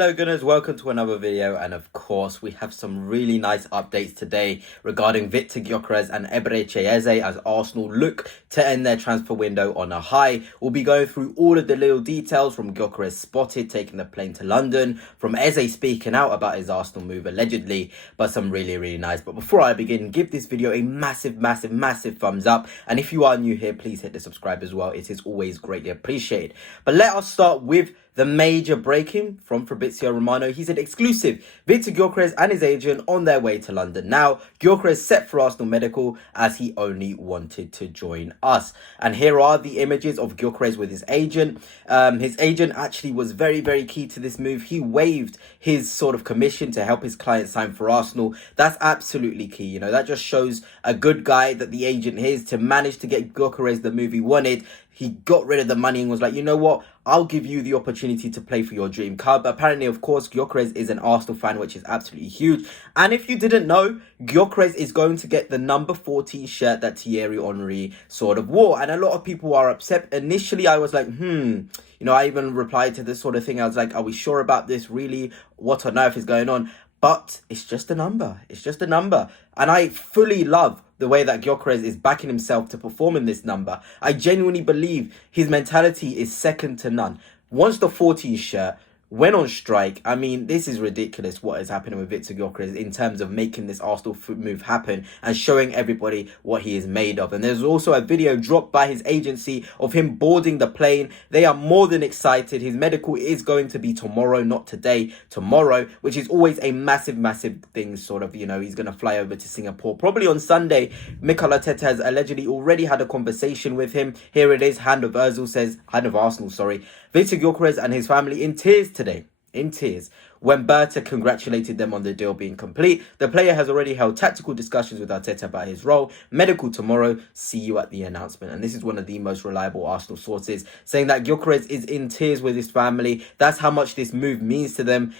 Hello Gunners, welcome to another video, and of course we have some really nice updates today regarding Viktor Gyökeres and Eberechi Eze as Arsenal look to end their transfer window on a high. We'll be going through all of the little details from Gyokeres spotted taking the plane to London, from Eze speaking out about his Arsenal move allegedly, but some really nice. But before I begin, give this video a massive thumbs up, and if you are new here, please hit the subscribe as well. It is always greatly appreciated. But let us start with the major breaking from Fabrizio Romano. He said exclusive, Viktor Gyökeres and his agent on their way to London. Now, Gyokeres set for Arsenal medical as he only wanted to join us. And here are the images of Gyokeres with his agent. His agent actually was very key to this move. He waived his sort of commission to help his client sign for Arsenal. That's absolutely key. You know, that just shows a good guy that the agent is to manage to get Gyokeres the move he wanted. He got rid of the money and was like, you know what? I'll give you the opportunity to play for your dream club. Apparently, of course, Gyokeres is an Arsenal fan, which is absolutely huge. And if you didn't know, Gyokeres is going to get the number 14 shirt that Thierry Henry sort of wore. And a lot of people are upset. Initially, I was like, you know, I even replied to this sort of thing. I was like, are we sure about this? Really? What on earth is going on? But it's just a number. It's just a number. And I fully love the way that Gyokeres is backing himself to perform in this number. I genuinely believe his mentality is second to none. Once the 14 shirt went on strike, I mean, this is ridiculous what is happening with Viktor Gyökeres in terms of making this Arsenal move happen and showing everybody what he is made of. And there's also a video dropped by his agency of him boarding the plane. They are more than excited. His medical is going to be tomorrow, not today, tomorrow, which is always a massive thing, sort of. You know, he's going to fly over to Singapore probably on Sunday. Mikel Arteta has allegedly already had a conversation with him. Here it is. Hand of Arsenal, sorry. Viktor Gyökeres and his family in tears today, when Berta congratulated them on the deal being complete. The player has already held tactical discussions with Arteta about his role. Medical tomorrow. See you at the announcement. And this is one of the most reliable Arsenal sources saying that Gyökeres is in tears with his family. That's how much this move means to them.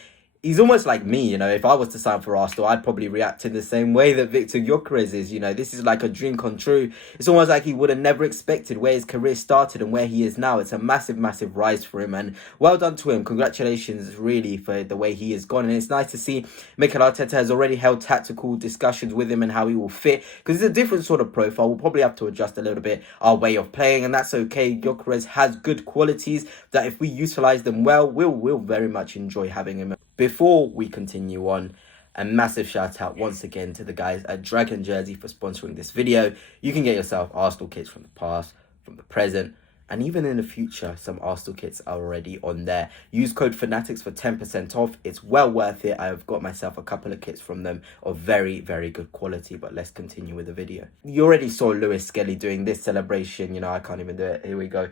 He's almost like me, you know. If I was to sign for Arsenal, I'd probably react in the same way that Viktor Gyökeres is. You know, this is like a dream come true. It's almost like he would have never expected where his career started and where he is now. It's a massive rise for him, and well done to him. Congratulations, really, for the way he has gone. And it's nice to see Mikel Arteta has already held tactical discussions with him and how he will fit, because it's a different sort of profile. We'll probably have to adjust a little bit our way of playing, and that's okay. Gyokeres has good qualities that if we utilize them well, we'll very much enjoy having him. Before we continue on, a massive shout out once again to the guys at Dragon Jersey for sponsoring this video. You can get yourself Arsenal kits from the past, from the present, and even in the future. Some Arsenal kits are already on there. Use code Fanatics for 10% off. It's well worth it. I've got myself a couple of kits from them of very good quality. But let's continue with the video. You already saw Lewis Skelly doing this celebration. You know, I can't even do it. Here we go.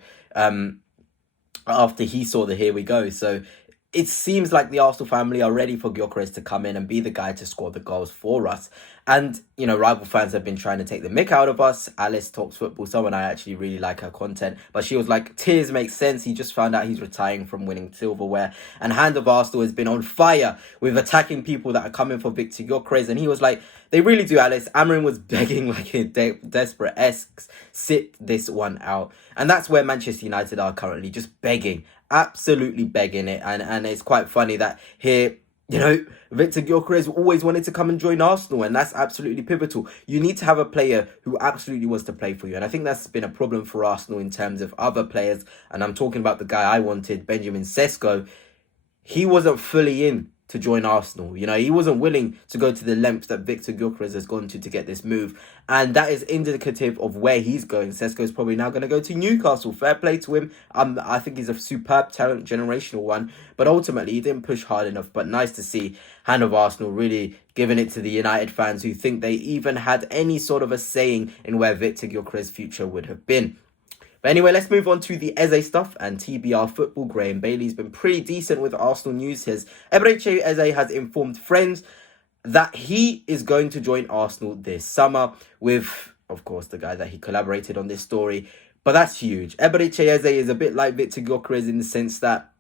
After he saw the here we go. So it seems like the Arsenal family are ready for Gyokeres to come in and be the guy to score the goals for us. And, you know, rival fans have been trying to take the mick out of us. Alice Talks Football, someone I actually really like her content, but she was like, tears make sense. He just found out he's retiring from winning silverware. And Hand of Arsenal has been on fire with attacking people that are coming for Viktor Gyökeres. And he was like, they really do, Alice. Amarin was begging like a desperate-esque, sit this one out. And that's where Manchester United are currently, just begging. Absolutely begging it. And it's quite funny that here, you know, Viktor Gyökeres always wanted to come and join Arsenal, and that's absolutely pivotal. You need to have a player who absolutely wants to play for you, and I think that's been a problem for Arsenal in terms of other players, and I'm talking about the guy I wanted, Benjamin Sesko. He wasn't fully in to join Arsenal. You know, he wasn't willing to go to the lengths that Viktor Gyökeres has gone to get this move. And that is indicative of where he's going. Sesko's probably now going to go to Newcastle. Fair play to him. I think he's a superb talent, generational one. But ultimately, he didn't push hard enough. But nice to see Hand of Arsenal really giving it to the United fans who think they even had any sort of a saying in where Viktor Gyökeres' future would have been. But anyway, let's move on to the Eze stuff and TBR football. Graham Bailey's been pretty decent with Arsenal news. His Eberechi Eze has informed friends that he is going to join Arsenal this summer with, of course, the guy that he collaborated on this story. But that's huge. Eberechi Eze is a bit like Viktor Gyökeres in the sense that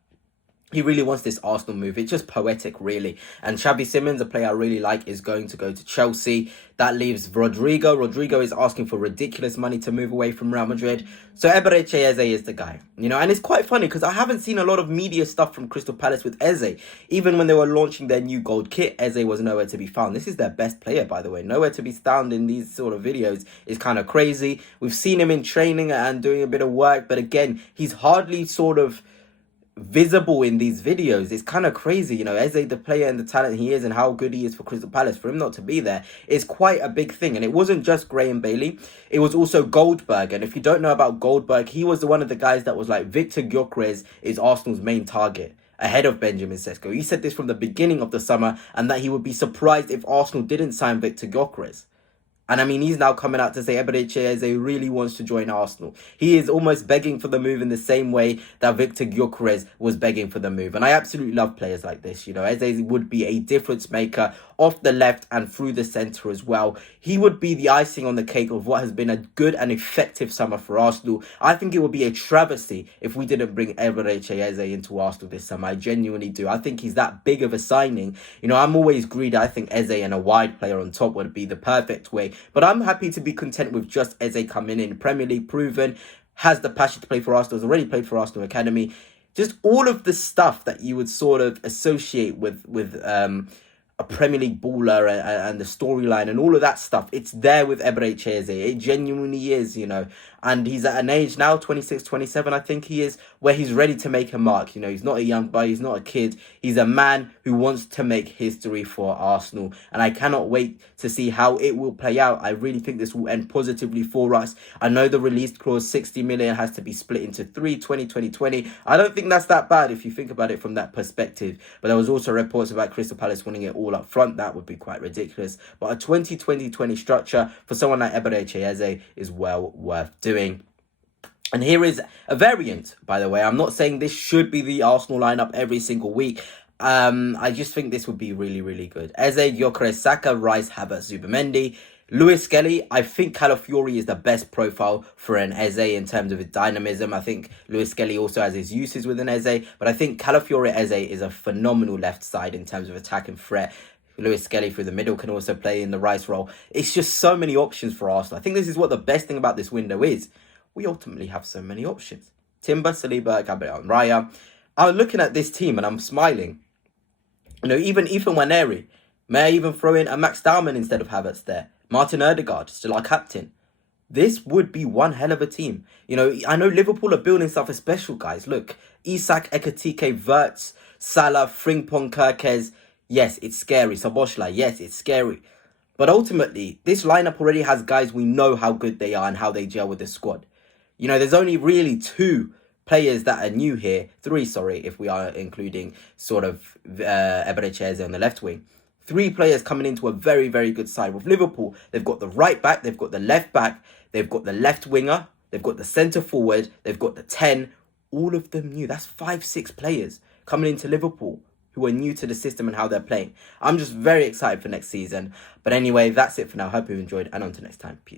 He really wants this Arsenal move. It's just poetic, really. And Xavi Simons, a player I really like, is going to go to Chelsea. That leaves Rodrigo. Rodrigo is asking for ridiculous money to move away from Real Madrid. So Eberechi Eze is the guy. And it's quite funny because I haven't seen a lot of media stuff from Crystal Palace with Eze. Even when they were launching their new gold kit, Eze was nowhere to be found. This is their best player, by the way. Nowhere to be found in these sort of videos is kind of crazy. We've seen him in training and doing a bit of work. But again, he's hardly sort of visible in these videos. It's kind of crazy, Eze, the player and the talent he is and how good he is for Crystal Palace, for him not to be there is quite a big thing. And it wasn't just Graham Bailey, it was also Goldberg. And if you don't know about Goldberg, he was one of the guys that was like, Viktor Gyökeres is Arsenal's main target ahead of Benjamin Sesko. He said this from the beginning of the summer, and that he would be surprised if Arsenal didn't sign Viktor Gyökeres. And I mean, he's now coming out to say Eberechi Eze really wants to join Arsenal. He is almost begging for the move in the same way that Viktor Gyökeres was begging for the move. And I absolutely love players like this. Eze would be a difference maker off the left and through the centre as well. He would be the icing on the cake of what has been a good and effective summer for Arsenal. I think it would be a travesty if we didn't bring Eberechi Eze into Arsenal this summer. I genuinely do. I think he's that big of a signing. I'm always greedy. I think Eze and a wide player on top would be the perfect way. But I'm happy to be content with just Eze coming in. Premier League proven, has the passion to play for Arsenal, has already played for Arsenal Academy. Just all of the stuff that you would sort of associate with a Premier League baller and the storyline and all of that stuff. It's there with Eberechi Eze. It genuinely is, And he's at an age now, 26, 27, I think he is, where he's ready to make a mark. He's not a young boy, he's not a kid. He's a man who wants to make history for Arsenal. And I cannot wait to see how it will play out. I really think this will end positively for us. I know the release clause, 60 million, has to be split into 2020. I don't think that's that bad if you think about it from that perspective. But there was also reports about Crystal Palace winning it all up front. That would be quite ridiculous. But a 2020 structure for someone like Eberechi Eze is well worth doing. And here is a variant, by the way. I'm not saying this should be the Arsenal lineup every single week. I just think this would be really, really good. Eze, Gyokeres, Saka, Rice, Havertz, Zubimendi. Lewis Skelly, I think Calafiori is the best profile for an Eze in terms of his dynamism. I think Lewis Skelly also has his uses with an Eze, but I think Calafiori Eze is a phenomenal left side in terms of attack and threat. Lewis Skelly through the middle can also play in the Rice role. It's just so many options for Arsenal. I think this is what the best thing about this window is. We ultimately have so many options. Timber, Saliba, Gabriel and Raya. I'm looking at this team and I'm smiling. Even Ethan Waneri. May I even throw in a Max Dowman instead of Havertz there? Martin Odegaard, still our captain. This would be one hell of a team. I know Liverpool are building something special, guys. Look, Isak, Ekatike, Wirtz, Salah, Frimpong, Kirkes. Yes, it's scary. Szoboszlai, yes, it's scary. But ultimately, this lineup already has guys we know how good they are and how they gel with the squad. There's only really two players that are new here. Three, sorry, if we are including sort of Eberechi Eze on the left wing. Three players coming into a very, very good side. With Liverpool, they've got the right back, they've got the left back, they've got the left winger, they've got the centre forward, they've got the 10. All of them new. That's 5-6 players coming into Liverpool who are new to the system and how they're playing. I'm just very excited for next season. But anyway, that's it for now. Hope you enjoyed, and on to next time. Peace.